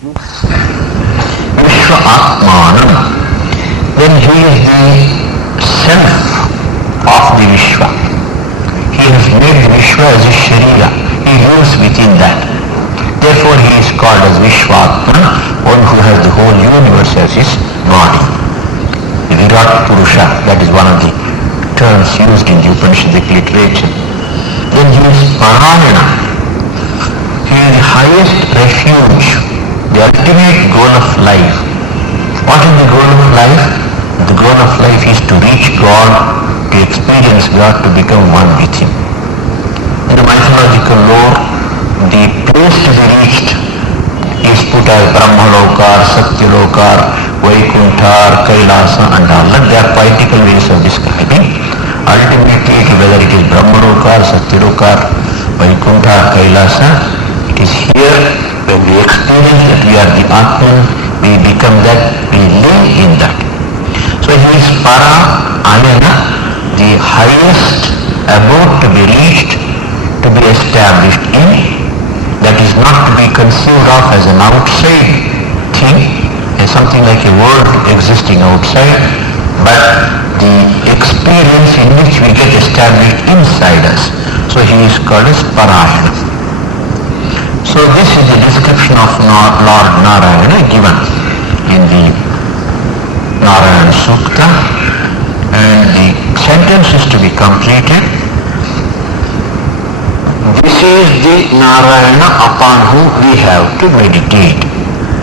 Vishwa Atmanam, then he is the self of the Vishwa. He has made the Vishwa as a Sharira. He lives within that. Therefore he is called as Vishwatman, one who has the whole universe as his body. The Virat Purusha, that is one of the terms used in the Upanishadic literature. Then he is Narayana. He is the highest refuge, the ultimate goal of life. What is the goal of life? The goal of life is to reach God, to experience God, to become one with Him. In the mythological lore, the place to be reached is put as Brahmalokar, Satyalokar, Vaikuntha, Kailasa and all that. They are poetical ways of describing. Ultimately, whether it is Brahmalokar, Satyalokar, Vaikuntha, Kailasa, it is here when we experience that we are the Atman, we become that, we live in that. So he is Para Ayana, the highest abode to be reached, to be established in, that is not to be conceived of as an outside thing, as something like a world existing outside, but the experience in which we get established inside us. So he is called as Parayana. So this is the description of Lord Narayana given in the Narayana Sukta, and the sentence is to be completed. This is the Narayana upon whom we have to meditate.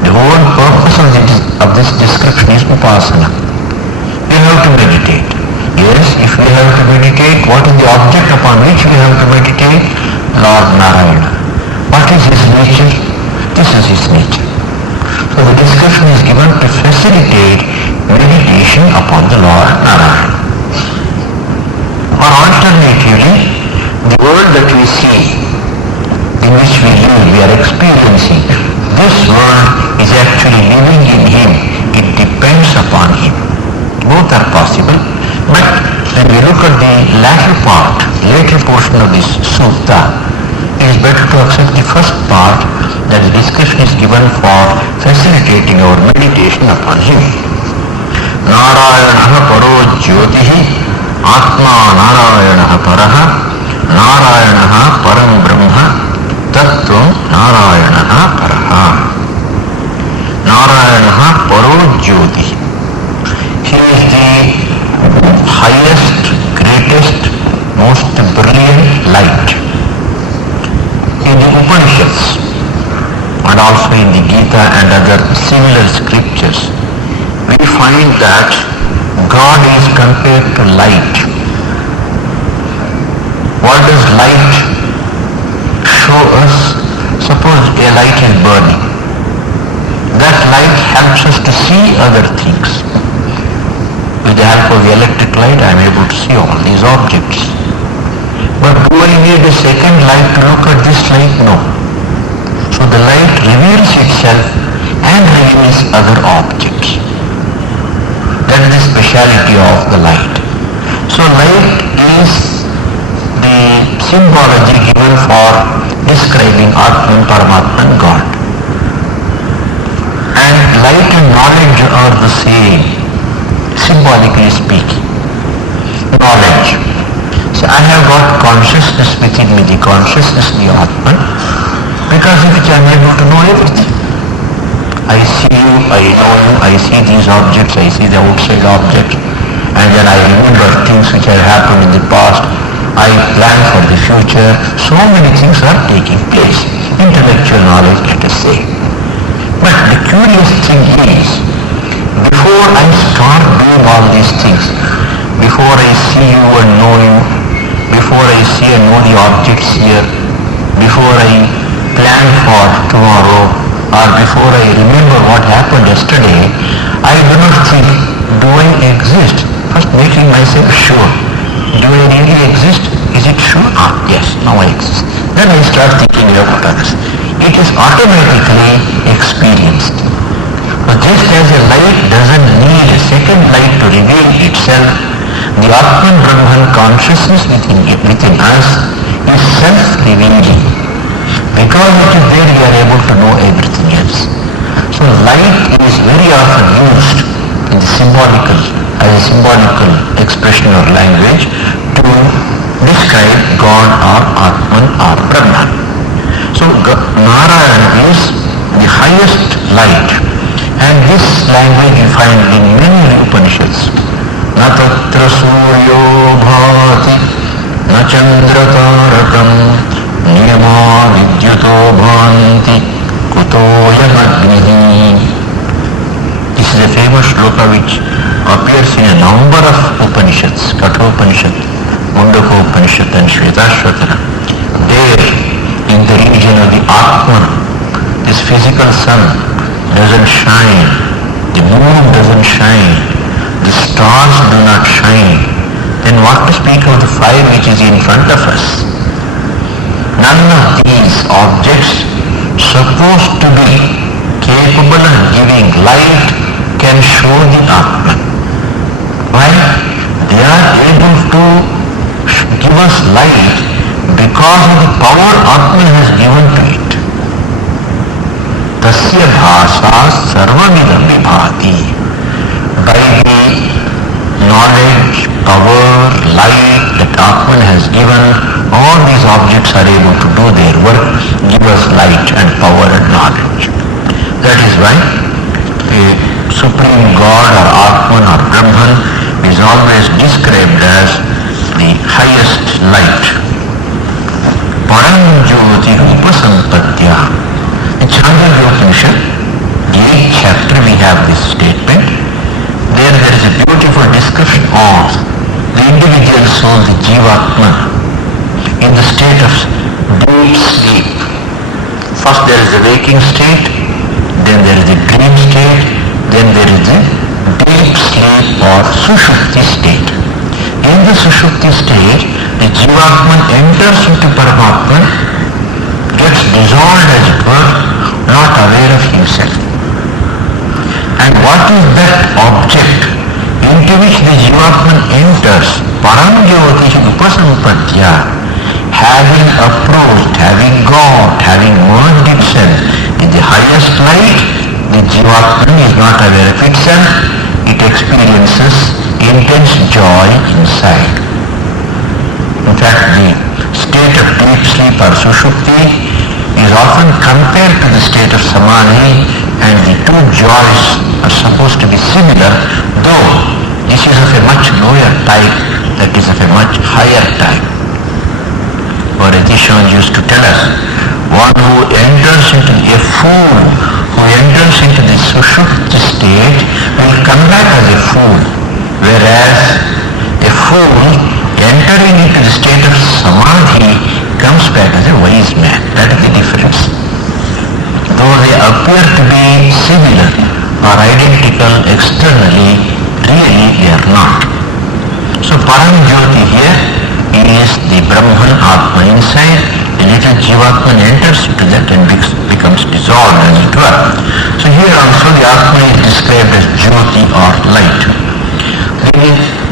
The whole purpose of this description is Upasana. We have to meditate. Yes, if we have to meditate, what is the object upon which we have to meditate? Lord Narayana. What is his nature? This is his nature. So the description is given to facilitate meditation upon the Lord Narayana. Or alternatively, the world that we see, in which we live, we are experiencing, this world is actually living in him. It depends upon him. Both are possible, but when we look at the later portion of this Sukta, it is better to accept the first part, that the discussion is given for facilitating our meditation upon him. Narayana paro jyotihi, atma Narayana paraha, Narayana param brahma, tattvam Narayana paraha. Narayana paro jyotihi. He is the highest, greatest, most brilliant light. In the Upanishads and also in the Gita and other similar scriptures, we find that God is compared to light. What does light show us? Suppose a light is burning. That light helps us to see other things. With the help of the electric light, I am able to see all these objects. But do I need a second light to look at this light? No. So the light reveals itself and reveals other objects. That is the speciality of the light. So light is the symbology given for describing Atman, Paramatman, God. And light and knowledge are the same, symbolically speaking. Knowledge. So I have got consciousness within me, the consciousness, the Atman, because of which I am able to know everything. I see you, I know you, I see these objects, I see the outside objects, and then I remember things which have happened in the past. I plan for the future. So many things are taking place. Intellectual knowledge, let us say. But the curious thing is, before I start doing all these things, before I see you and know you, before I see and know the objects here, before I plan for tomorrow, or before I remember what happened yesterday, I do not think, do I exist? First making myself sure. Do I really exist? Is it true? Yes, now I exist. Then I start thinking about others. It is automatically experienced. But just as a light doesn't need a second light to reveal itself, the Atman Brahman consciousness within us is self-revealing. Because it is there, we are able to know everything else. symbolical expression or language to describe God or Atman or Brahman. So Narayana is the highest light, and this language you find in many Upanishads. Na tatra suryo bhati na chandra tarakam niyama vidyuto bhanti kuto yamagnihi. This is a famous shloka which appears in a number of Upanishads, Kathopanishad, Mundaka-Upanishad and Shvetashvatara. There, in the region of the Atman, this physical sun doesn't shine, the moon doesn't shine, the stars do not shine, then what to speak of the fire which is in front of us? None of these objects supposed to be capable of giving light can show the Atman. Why? They are able to give us light because of the power Atman has given to it. Tasya bhasa sarvamidam vibhati. By the knowledge, power, light that Atman has given, all these objects are able to do their work, give us light and power and knowledge. That is why the Supreme God or Atman or Brahman is always described as the highest light. Param Jyoti Upasampatya. In Chandogya Upanishad, the 8th chapter, we have this statement. There is a beautiful description of the individual soul, the Jivatma, in the state of deep sleep. First there is the waking state, then there is the dream state, then there is the deep sleep or Sushupti state. In the Sushupti state, the Jivatman enters into Paramatman, gets dissolved as it were, not aware of himself. And what is that object into which the Jivatman enters? Param Jyoti Upasampatya. Having approached, having got, having merged itself in the highest light, the Jivatman is not aware of itself. It experiences intense joy inside. In fact, the state of deep sleep or Sushupti is often compared to the state of Samadhi, and the two joys are supposed to be similar, though this is of a much lower type, that is of a much higher type. Or Atishan used to tell us, one who enters into a fool, who enters into the Sushupti state will come back as a fool, whereas a fool entering into the state of Samadhi comes back as a wise man. That is the difference. Though they appear to be similar or identical externally, really they are not. So Param Jyoti here is the Brahman Atma inside, the little Jivatman enters into that and becomes dissolved as it were. So here also the Atma is described as Jyoti or light.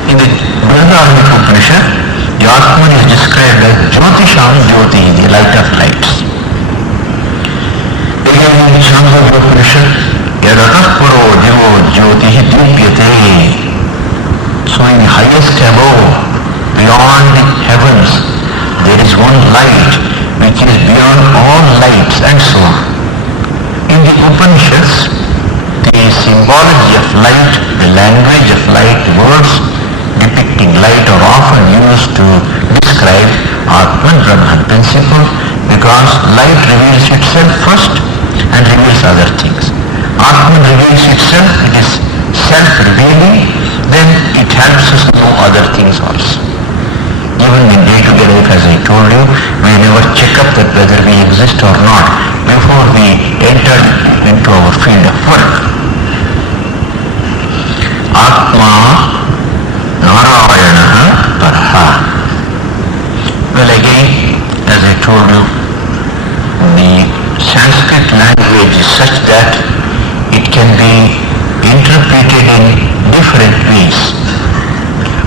In the Brihadaranyaka Upanishad, the Atman is described as Jyotisham Jyoti, the light of lights. Again in the Chandogya Upanishad, Yadatah Puro Divo Jyotihi Dipyate. So in the highest above, beyond the heavens, there is one light which is beyond all lights, and so on. In the Upanishads, the symbology of light, the language of light, the words depicting light are often used to describe Atman Brahman principle, because light reveals itself first and reveals other things. Atman reveals itself, it is self-revealing, then it helps us know other things also. Even in day-to-day life, as I told you, we never check up that whether we exist or not before we enter into our field of work. Atma Narayana Paraha. Well, again, as I told you, the Sanskrit language is such that it can be interpreted in different ways.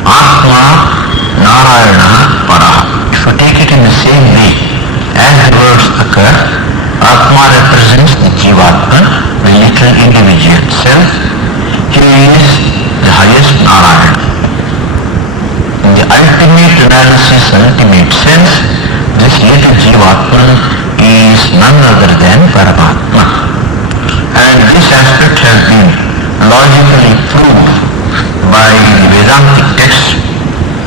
Atma Narayana Paraha. If you take it in the same way as the words occur, Atma represents the Jivatma, the little individual self. He is the highest Narayana. In the ultimate analysis, ultimate sense, this little Jivatman is none other than Paramatma. And this aspect has been logically proved by the Vedantic text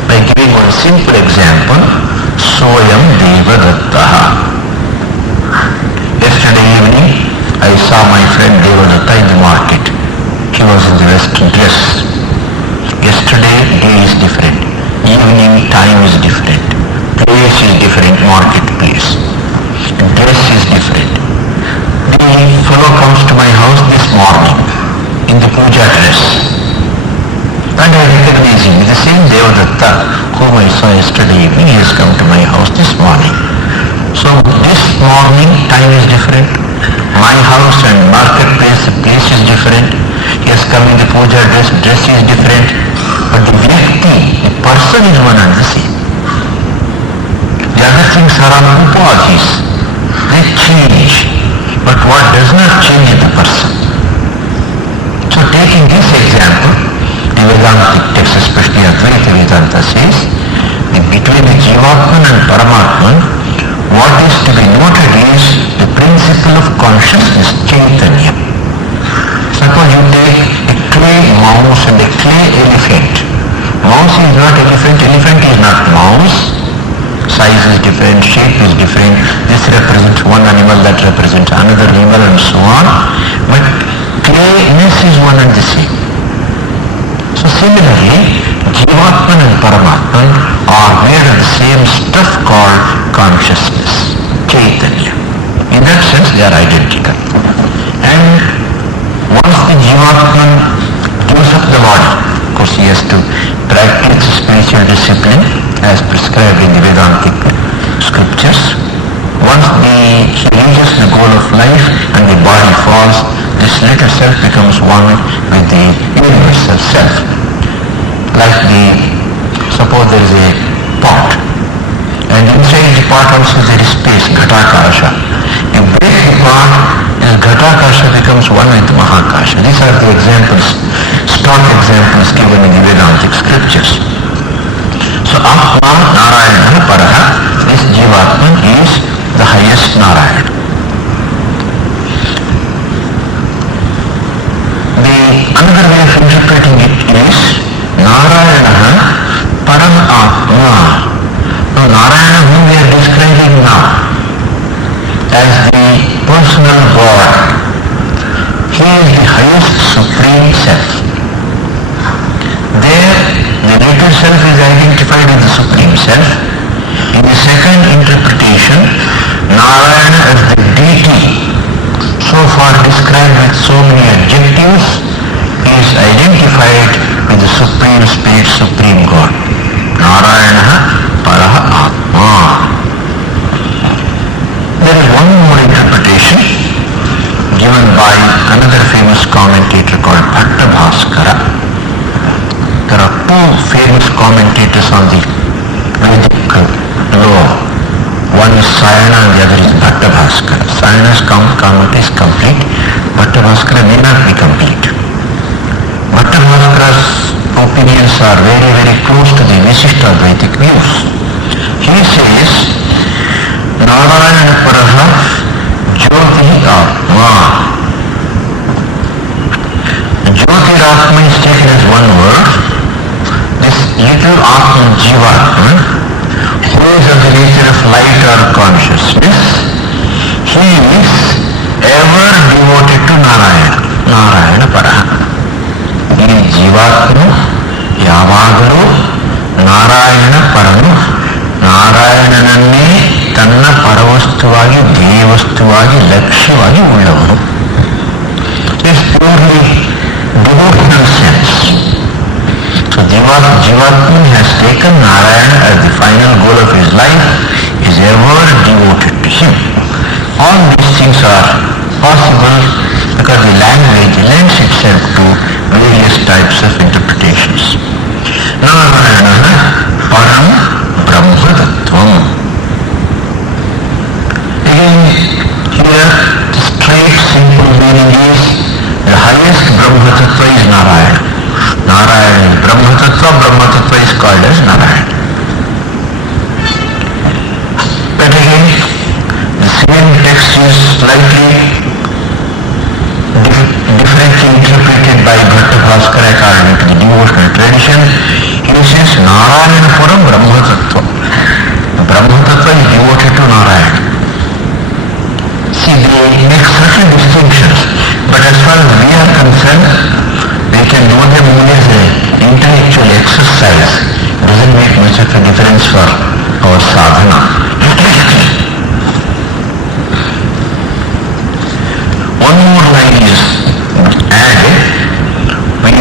by giving one simple example, Soyam Devadattaha. Yesterday evening, I saw my friend Devadatta in the market. He was in the western dress. Yesterday, day is different. Evening time is different. Place is different, marketplace. Dress is different. The fellow comes to my house this morning in the puja dress. And I recognize him. The same Devadatta whom I saw yesterday evening, he has come to my house this morning. So this morning time is different. My house and marketplace, the place is different. He has come in the puja dress is different. But the Vyakti, the person is one and the same. The other things are all upadhis. They change. But what does not change is the person. So taking this example, the Vedantic text, especially Advaita Vedanta says, that between the Jivatman and Paramatman, what is to be noted is the principle of consciousness, Chaitanya. Suppose you take a clay mouse and a clay elephant. Mouse is not elephant, elephant is not mouse. Size is different, shape is different. This represents one animal, that represents another animal, and so on. But clayness is one and the same. So similarly, Jivatman and Paramatman are made of the same stuff called consciousness, Chaitanya. In that sense, they are identical. And once the Jivatman gives up the body, of course he has to practice spiritual discipline as prescribed in the Vedantic scriptures. Once he reaches the goal of life and the body falls, this little self becomes one with the universal self. Like suppose there is a pot, and inside the pot also there is space, Ghatakasha. You break the pot, this Ghatakasha becomes one with Mahakasha. These are the examples, stock examples given in the Vedantic scriptures. So Atma Narayana Paraha, this Jivatman is the highest Narayana. Another way of interpreting it is Narayana Param Atma. Now Narayana whom we are describing now as the personal God, he is the highest supreme self. There the little self is identified with the supreme self. In the second interpretation, Narayana as the deity, so far described with so many adjectives, is identified with the Supreme Spirit, Supreme God. Narayana Paraha Atma. There is one more interpretation given by another famous commentator called Bhattabhaskara. There are two famous commentators on the Vedic law. One is Sayana and the other is Bhattabhaskara. Sayana's comment is complete. Bhattabhaskara may not be complete. Bhattabhaskara's opinions are very, very close to the Visishtadvaitic views. He says, Narayana Paraha Jyoti Atma. Jyoti Atma is taken as one word. This little Atma Jivatman, who is of the nature of light or consciousness, he is ever devoted to Narayana, Narayana Paraha. ಈ ಜೀವಾತ್ಮ ಯಾವಾಗಲೂ ನಾರಾಯಣ ಪರನು, ನಾರಾಯಣನನ್ನೇ ತನ್ನ ಪರವಸ್ತುವಾಗಿ, ಧ್ಯೇಯವಸ್ತುವಾಗಿ, ಲಕ್ಷ್ಯವಾಗಿ ಉಳ್ಳವನು. It's purely devotional sense. So Jivatman has taken Narayana as the final goal of his life, is ever devoted to him. All these things are possible because the language lends itself to various types of interpretations. Narayana Param Brahmadattvam. Again, here the straight simple meaning is the highest Brahman Brahma Tattva is Narayana. Narayana is Brahma Tattva, Brahma Tattva is called as Narayana. But again, the same text is slightly differently interpreted by Bhatta Bhaskara according to the devotional tradition. He says Narayana Puram Brahma Tattva. Brahma Tattva is devoted to Narayana. See, they make certain distinctions, but as far as we are concerned, we can know them only as an intellectual exercise. It doesn't make much of a difference for our sadhana. One more line is added. We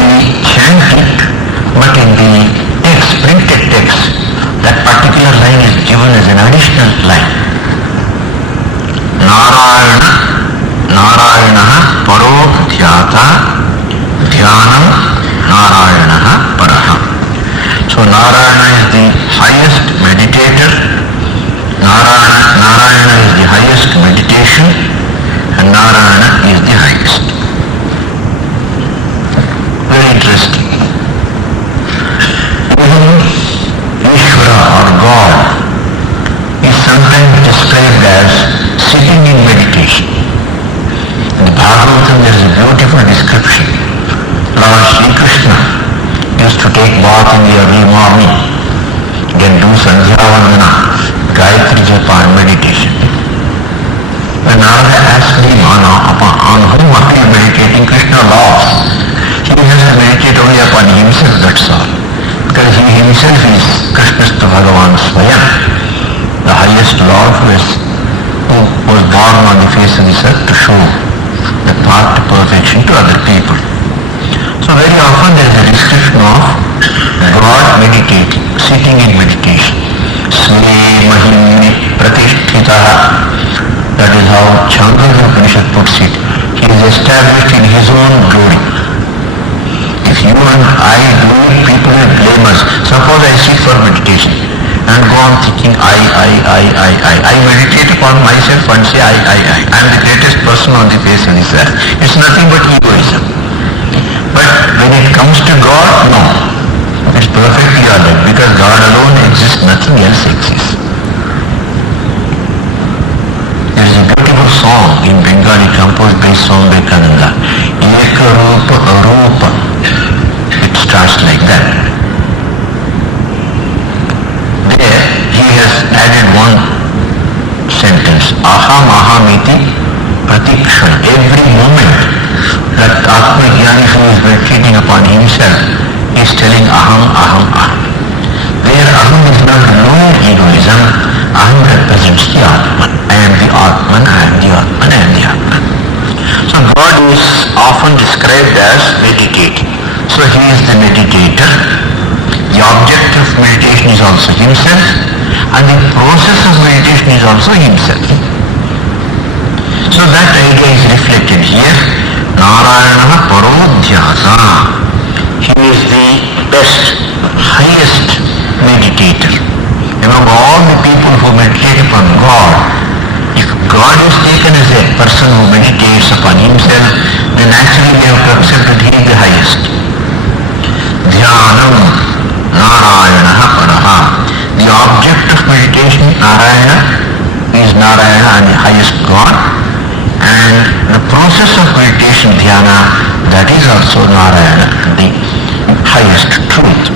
chant it, but in the text, printed text, that particular line is given as an additional line. Narayana, Narayanaha Paro Dhyata Dhyanam Narayanaha Paraha. So Narayana is the highest meditator, Narayana is the highest meditation, and Narayana is the highest. Very interesting. Even Ishvara or God is sometimes described as sitting in meditation. In the Bhagavatam there is a beautiful description. Lord Sri Krishna used to take bath in the early morning, then do Sandhya Vandana, Gayatri Japa and meditation. When Narada asked him on whom are you meditating, Krishna laughs. He has to meditate only upon himself, that's all. Because he himself is Krishnastu Bhagavan Swayam, the highest Lord who was born on the face of this earth to show the path to perfection to other people. So very often there is a description of God meditating, sitting in meditation. Sme Mahimni Pratisthitaha. That is how Chandogya Upanishad puts it. He is established in his own glory. If you and I do it, people will blame us. Suppose I sit for meditation and go on thinking I meditate upon myself and say I am the greatest person on the face of this earth. It's nothing but egoism. But when it comes to God, no. It's perfectly ordered because God alone exists, nothing else exists. There is a beautiful song in Bengali composed by Swami Harshananda. Eka Rupa Arupa. It starts like that. There he has added one sentence. Aham ahamiti pratikshana. Every moment that Atma Jnani who is meditating upon himself is telling aham, aham, aham. Where aham is not low egoism, aham represents the Atman. I am the Atman, I am the Atman, I am the Atman. So God is often described as meditating. So he is the meditator. The object of meditation is also himself, and the process of meditation is also himself. So that idea is reflected here. Narayana Paro Dhyata. He is the best, highest meditator. Among all the people who meditate upon God, if God is taken as a person who meditates upon himself, then actually we have to accept that he is the highest. Dhyanam Narayana Paraha. The object of meditation, Narayana, is Narayana and the highest God. And the process of meditation, dhyana, that is also Narayana, the highest truth.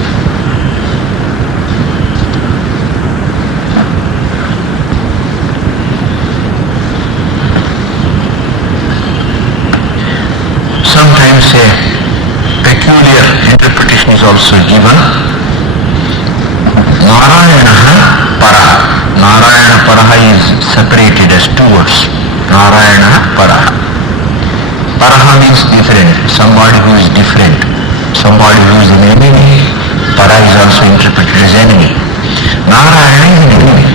Sometimes a peculiar interpretation is also given. Narayana Paraha. Narayana Paraha is separated as two words. Narayana Paraha. Paraha means different, somebody who is different, somebody who is an enemy. Para is also interpreted as enemy. Narayana is an enemy.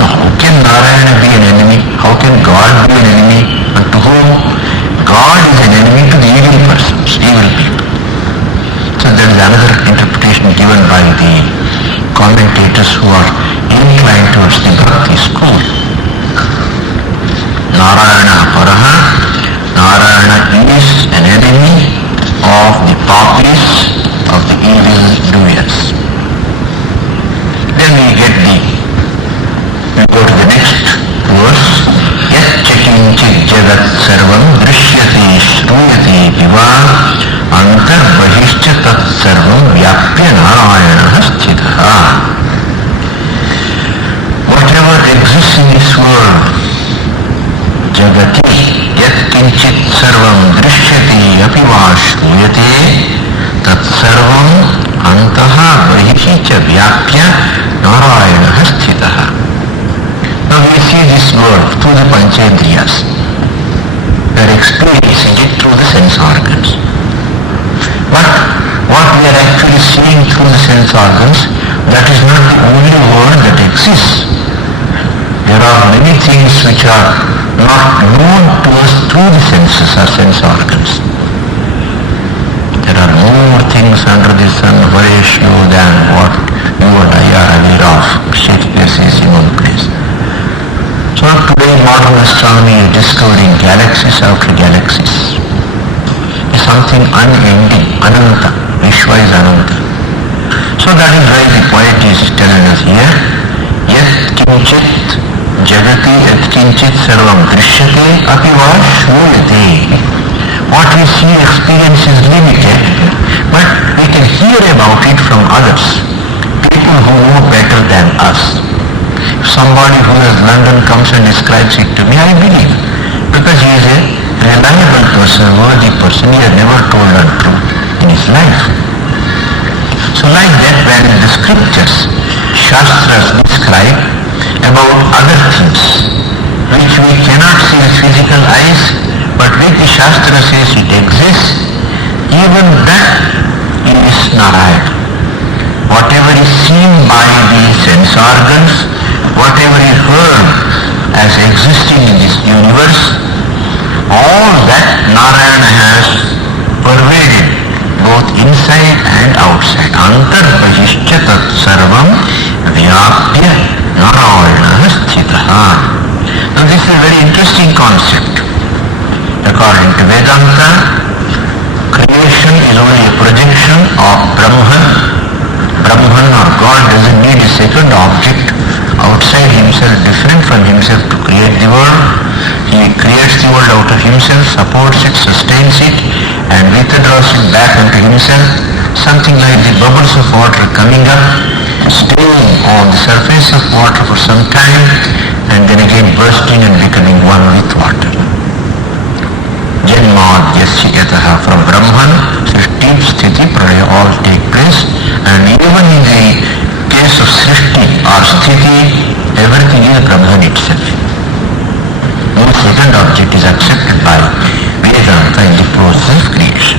Now, how can Narayana be an enemy? How can God be an enemy? And to whom? God is an enemy to the evil persons, evil people. So there is another interpretation given by the commentators who are inclined towards the Bhakti school. Narayana Paraha, Narayana is an enemy of the populace of the evil doers. Then we go to the next verse. Yat chakinchit jagat sarvam drishyate shruyate piva antar bahishcha tat sarvam vyapya narayana sthitha. Whatever exists in this world, jagati yat kinchit sarvam drishyate apiva shruyate tat sarvam antaha bahishcha vyapya narayana sthitha. Now we see this world through the panchendriyas. We are experiencing it through the sense organs. But what we are actually seeing through the sense organs, that is not the only world that exists. There are many things which are not known to us through the senses or sense organs. There are more things under the sun Vareshu than what you and I are aware of. Shakespeare says in one place. So today modern astronomy is discovering galaxies after galaxies. It's something unending, ananta. Vishwa is ananta. So that is why the poet is telling us here, yat kinchit jagati yat kinchit sarvam drishyate apiva shruyate. What we see, experience is limited, but we can hear about it from others, people who know better than us. If somebody who has London comes and describes it to me, I believe, because he is a reliable person, worthy person. He has never told untruth in his life. So like that, when the scriptures, Shastras describe about other things which we cannot see with physical eyes, but which the Shastra says it exists, even that is Narayana. Whatever is seen by the sense organs, whatever is heard as existing in this universe, all that Narayana has pervaded both inside and outside. Antar bahishcha tat sarvam vyapya narayana sthitaha. Now this is a very interesting concept. According to Vedanta, creation is only a projection of Brahman. Brahman or God doesn't need a second object outside himself, different from himself, to create the world. He creates the world out of himself, supports it, sustains it, and withdraws it back into himself, something like the bubbles of water coming up, staying on the surface of water for some time, and then again bursting and becoming one with water. Janmadhyasya yataha, from Brahman, Srishti, Sthiti, Pralaya all take place, and even in the case of Srishti or Sthiti, everything is Brahman itself. No second object is accepted by Vedanta in the process of creation.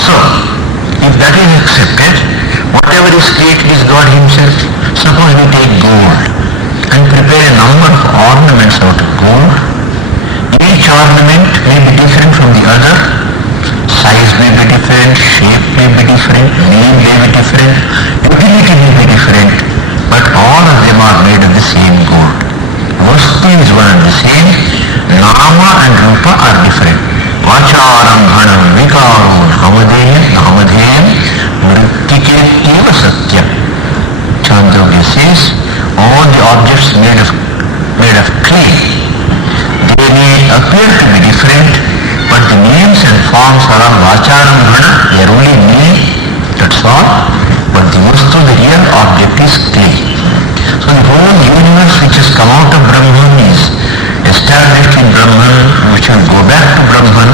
So, if that is accepted, whatever is created is God himself. Suppose we take gold and prepare a number of ornaments out of gold. Each ornament may be different from the other. Size may be different, shape may be different, name may be different, utility may be different, but all of them are made of the same gold. Vastu is one and the same, Nama and Rupa are different. Vacharam Hanam Vikaron Hamadeyam Mrittiketyeva Satyam. Chandogya says, all the objects made of clay, they may appear to be different, but the names and forms are all Vacharam Hana, they are only name, that's all, but the Vastu, the real object is clay. So the whole universe which has come out of Brahman is established in Brahman, which will go back to Brahman.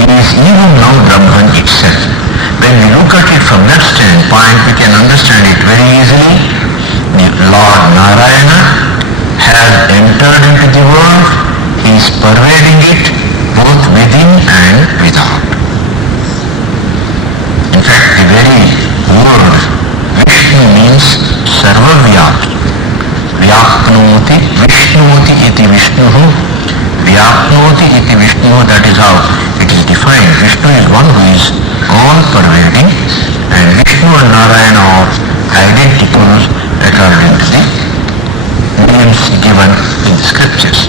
It is even now Brahman itself. When we look at it from that standpoint, we can understand it very easily. The Lord Narayana has entered into the world. He is pervading it both within and without. In fact, the very word Vishnu means Sarvavyapti. Vyapnoti, Vishnoti iti Vishnuhu. Vyapnoti iti Vishnuhu, that is how it is defined. Vishnu is one who is all-pervading, and Vishnu and Narayana are identical according to the names given in the scriptures.